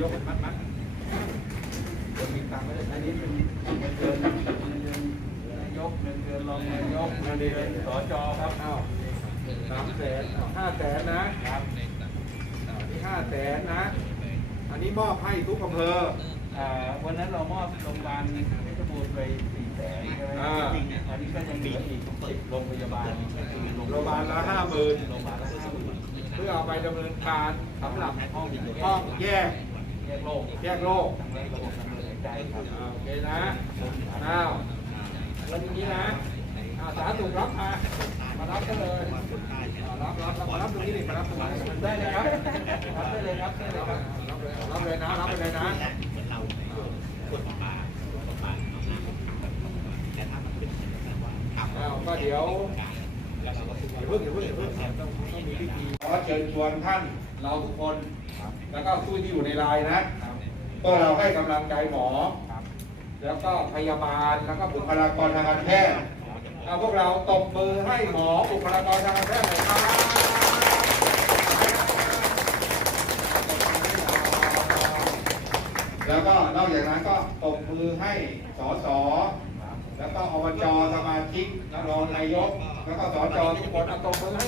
ยกมัดมัดจะมีตังค์ไม่ได้อันนี้เป็นเงินเดือนเงินเดือนนายกเงินเดือนรองนายกเงินเดือนสจครับอ้าวสามแสนห้าแสนนะครับนนี้ห้าแสนนะ อันนี้มอบให้ทุกอำเภออ่าวันนั้นเรามอบโรงพยาบาลเพชรบูรณ์ไปสี่แสนใช่ไหมอ่าอันนี้ก็ยังเหลืออีกสิบโรงพยาบาลโรงพยาบาลละห้าหมื่นโรงพยาบาลละห้าหมื่นเพื่อเอาไปดำเนินการสำหรับห้องห้องแยก แยกโรคแยกโรคทางระบบทางเดินหายใจครับอ่าโอเคนะอ้าวแล้วทีนี้นะอ้าวสาธุรับมามารับก็เลยอ่ารับรับรับมารับตรงนี้ดิมารับตรงนี้ได้เลยครับรับได้เลยครับได้เลยครับรับเลยนะรับไปเลยนะเหมือนเรากดปลาปลาปลาเอาหน้าแต่ถ้ามันเป็นแบบว่าทำอ้าวก็เดี๋ยว ขอเชิญชวนท่านเราทุกคน แล้วก็ผู้ที่อยู่ในไลน์นะพวกเราให้กำลังใจหมอ แล้วก็พยาบาล แล้วก็บุคลากรทางการแพทย์เอาพวกเราตบมือให้หมอบุคลากรทางการแพทย์หน่อยครับแล้วก็นอกจากนั้นก็ตบมือให้สส แล้วก็อบจสมาชิกแล้วรองนายก แล้วก็สจทุกคนเอาตบมือให้หน่อย